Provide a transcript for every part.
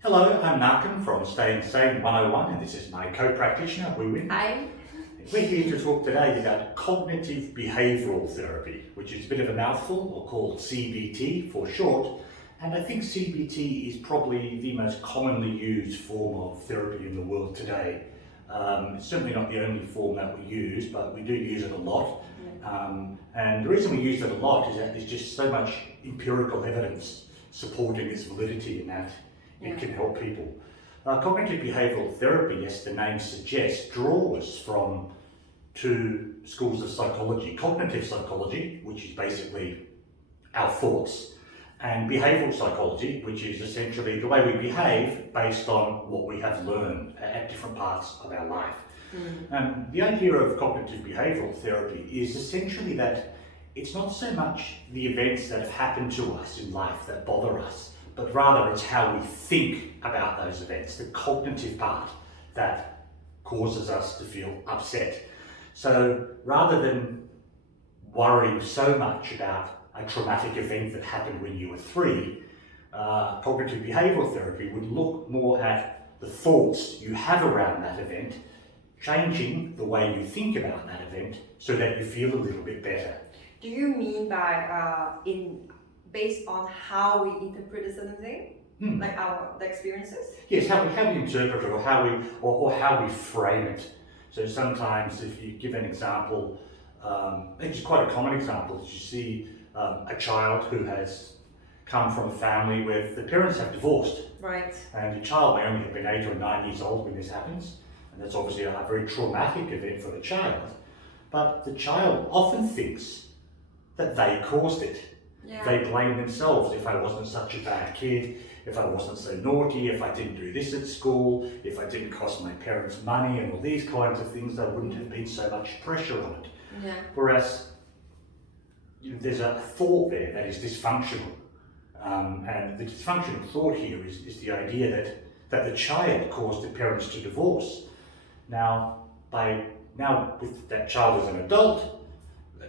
Hello, I'm Malcolm from Staying Sane 101 and this is my co-practitioner, Wu. Hi. We're here to talk today about cognitive behavioural therapy, which is a bit of a mouthful, or called CBT for short. And I think CBT is probably the most commonly used form of therapy in the world today. It's certainly not the only form that we use, but we do use it a lot. And the reason we use it a lot is that there's just so much empirical evidence supporting its validity and that it can help people. Cognitive behavioural therapy, as the name suggests, draws from two schools of psychology: cognitive psychology, which is basically our thoughts, and behavioural psychology, which is essentially the way we behave based on what we have learned at different parts of our life. The idea of cognitive behavioural therapy is essentially that it's not so much the events that have happened to us in life that bother us, but rather it's how we think about those events, the cognitive part that causes us to feel upset. So rather than worrying so much about a traumatic event that happened when you were 3, cognitive behavioural therapy would look more at the thoughts you have around that event, changing the way you think about that event so that you feel a little bit better. Do you mean by based on how we interpret a certain thing, like the experiences? Yes, how we interpret it, or how we frame it. So sometimes, if you give an example, it's quite a common example. You see a child who has come from a family where the parents have divorced, right? And the child may only have been 8 or 9 years old when this happens, and that's obviously a very traumatic event for the child. But the child often thinks that they caused it. Yeah. They blame themselves. If I wasn't such a bad kid, if I wasn't so naughty, if I didn't do this at school, if I didn't cost my parents money and all these kinds of things, there wouldn't have been so much pressure on it. Yeah. Whereas there's a thought there that is dysfunctional. And the dysfunctional thought here is the idea that the child caused the parents to divorce. Now with that child as an adult,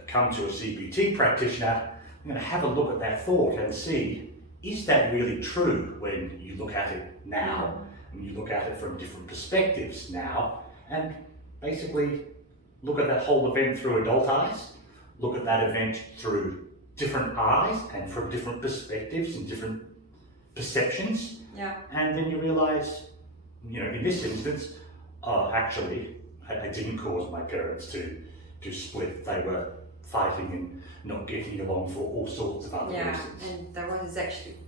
come to a CBT practitioner, I'm going to have a look at that thought and see, is that really true when you look at it now, when you look at it from different perspectives now, and basically look at that whole event through adult eyes, look at that event through different eyes and from different perspectives and different perceptions. Yeah. And then you realise, in this instance, actually, I didn't cause my parents to split. They were fighting and not getting along for all sorts of other reasons. And that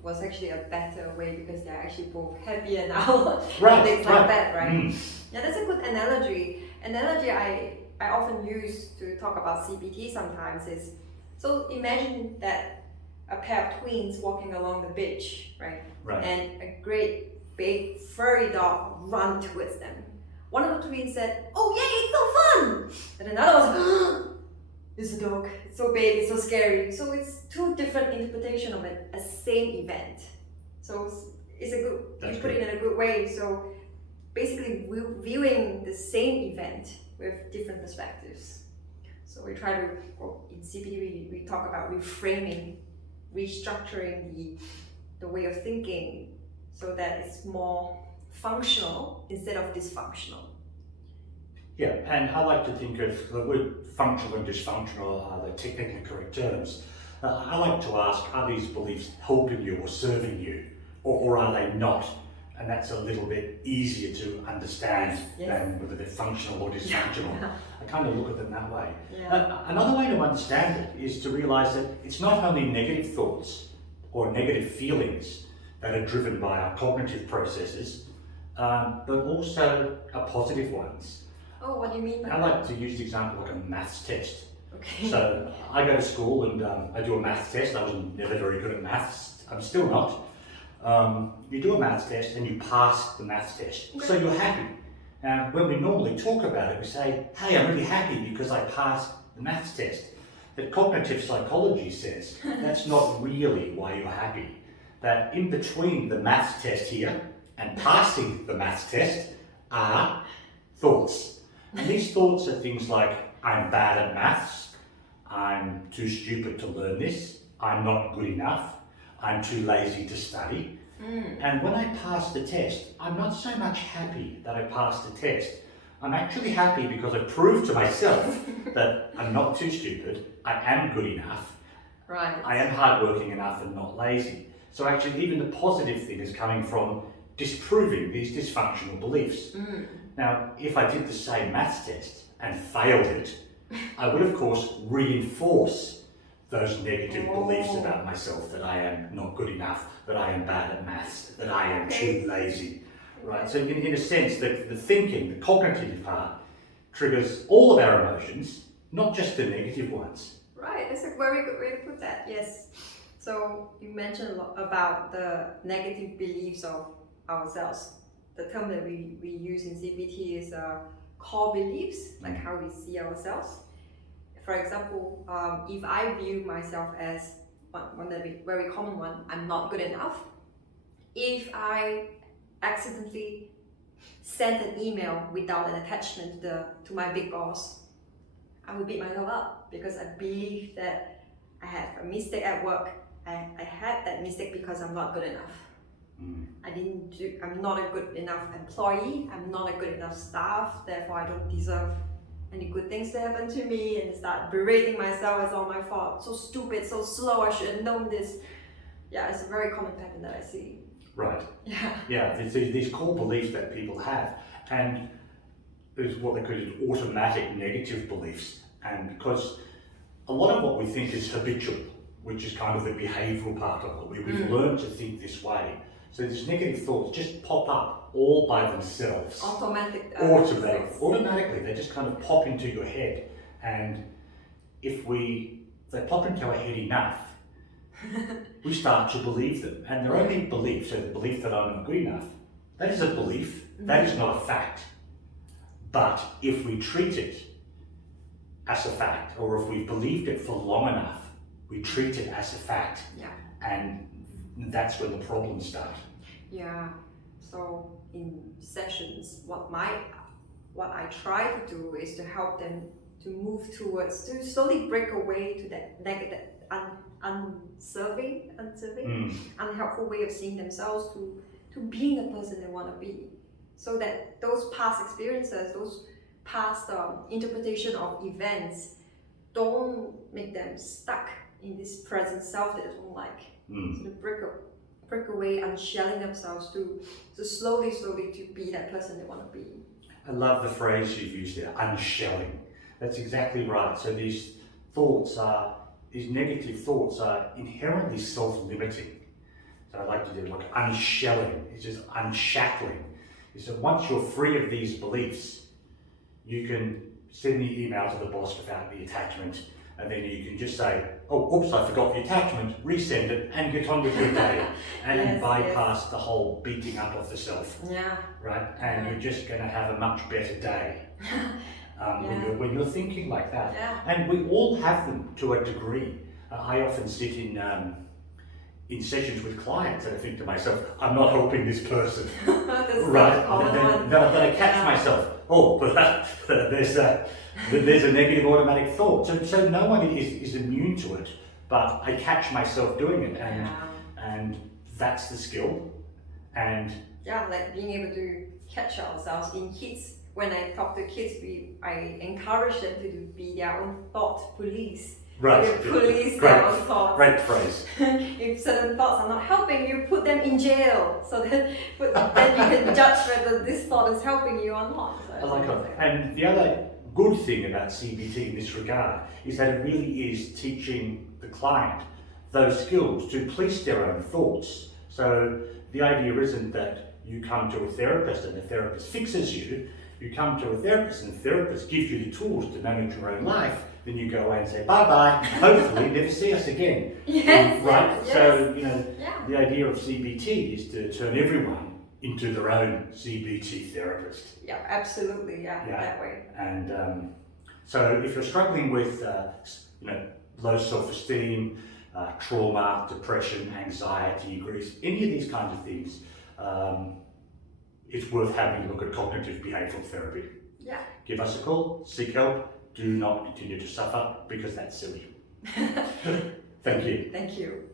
was actually a better way because they're actually both happier now. Right, Things like that, right? Yeah, that's a good analogy. I often use to talk about CBT sometimes is, so imagine that a pair of twins walking along the beach, right? Right. And a great big furry dog run towards them. One of the twins said, "Oh yay, it's so fun!" And another was, "It's a dog, it's so big, it's so scary." So it's two different interpretations of a same event. So it's a good, That's you put it in a good way. So basically viewing the same event with different perspectives. So we try to, in CBT we talk about reframing, restructuring the way of thinking so that it's more functional instead of dysfunctional. Yeah, and I like to think of the word functional and dysfunctional are the technically correct terms. I like to ask, are these beliefs helping you or serving you, or are they not? And that's a little bit easier to understand than whether they're functional or dysfunctional. Yeah. I kind of look at them that way. Yeah. Another way to understand it is to realise that it's not only negative thoughts or negative feelings that are driven by our cognitive processes, but also our positive ones. Oh, what do you mean by I like to use the example like a maths test. Okay. So I go to school and I do a maths test. I was never very good at maths. I'm still not. You do a maths test and you pass the maths test. Okay. So you're happy. Now, when we normally talk about it, we say, "Hey, I'm really happy because I passed the maths test." But cognitive psychology says that's not really why you're happy. That in between the maths test here and passing the maths test are thoughts. And these thoughts are things like, "I'm bad at maths," "I'm too stupid to learn this," "I'm not good enough," "I'm too lazy to study." And when I pass the test, I'm not so much happy that I passed the test. I'm actually happy because I proved to myself that I'm not too stupid, I am good enough, Right. I am hardworking enough and not lazy. So actually even the positive thing is coming from disproving these dysfunctional beliefs. Now, if I did the same maths test and failed it, I would of course reinforce those negative beliefs about myself, that I am not good enough, that I am bad at maths, that I am too lazy. Right, so in a sense, the thinking, the cognitive part, triggers all of our emotions, not just the negative ones. Right, that's a very good way to put that, yes. So you mentioned a lot about the negative beliefs of ourselves. The term that we use in CBT is core beliefs, like how we see ourselves. For example, if I view myself as one very common one, I'm not good enough. If I accidentally sent an email without an attachment to my big boss, I will beat myself up because I believe that I had a mistake at work. I had that mistake because I'm not good enough. I'm not a good enough employee, I'm not a good enough staff, therefore I don't deserve any good things to happen to me, and start berating myself as all my fault. So stupid, so slow, I should have known this. Yeah, it's a very common pattern that I see. Right. Yeah. Yeah, it's these core beliefs that people have, and there's what they call automatic negative beliefs. And because a lot of what we think is habitual, which is kind of the behavioural part of it, we've learned to think this way. So these negative thoughts just pop up all by themselves. Automatically, they just kind of pop into your head. And if they pop into our head enough, we start to believe them. And they're only beliefs, so the belief that I'm not good enough, that is a belief, that is not a fact. But if we treat it as a fact, or if we've believed it for long enough, we treat it as a fact. Yeah. And that's when the problems start. Yeah. So in sessions, what I try to do is to help them to move towards, to slowly break away to that negative, unhelpful way of seeing themselves, to being the person they want to be, so that those past experiences, those past interpretation of events don't make them stuck in this present self that they don't like. So to break away and shelling themselves to slowly to be that person they want to be. I love the phrase you've used there, unshelling. That's exactly right. So these negative thoughts are inherently self-limiting. So I like to do like unshelling, it's just unshackling. So once you're free of these beliefs, you can send the email to the boss without the attachment, and then you can just say, oh, oops, I forgot the attachment, resend it, and get on with your day, and bypass the whole beating up of the self. Yeah. Right? And you're just going to have a much better day when you're thinking like that. Yeah. And we all have them to a degree. I often sit in sessions with clients and I think to myself, I'm not helping this person. Right? Then I catch myself, oh, but there's a negative automatic thought. So no one is immune to it, but I catch myself doing it, and that's the skill. And yeah, like being able to catch ourselves. In kids, when I talk to kids, I encourage them to be their own thought police. Right. You police their own thoughts. Great phrase. If certain thoughts are not helping you, put them in jail. So then you can judge whether this thought is helping you or not. So I like that. And the other good thing about CBT in this regard is that it really is teaching the client those skills to police their own thoughts. So the idea isn't that you come to a therapist and the therapist fixes you. You come to a therapist and the therapist gives you the tools to manage your own life. Then you go away and say bye-bye, hopefully never see us again. Yes, right? Yes. So, the idea of CBT is to turn everyone into their own CBT therapist. Yeah, absolutely, that way. And so if you're struggling with low self-esteem, trauma, depression, anxiety, grief, any of these kinds of things, it's worth having a look at cognitive behavioural therapy. Yeah. Give us a call, seek help. Do not continue to suffer because that's silly. Thank you. Thank you.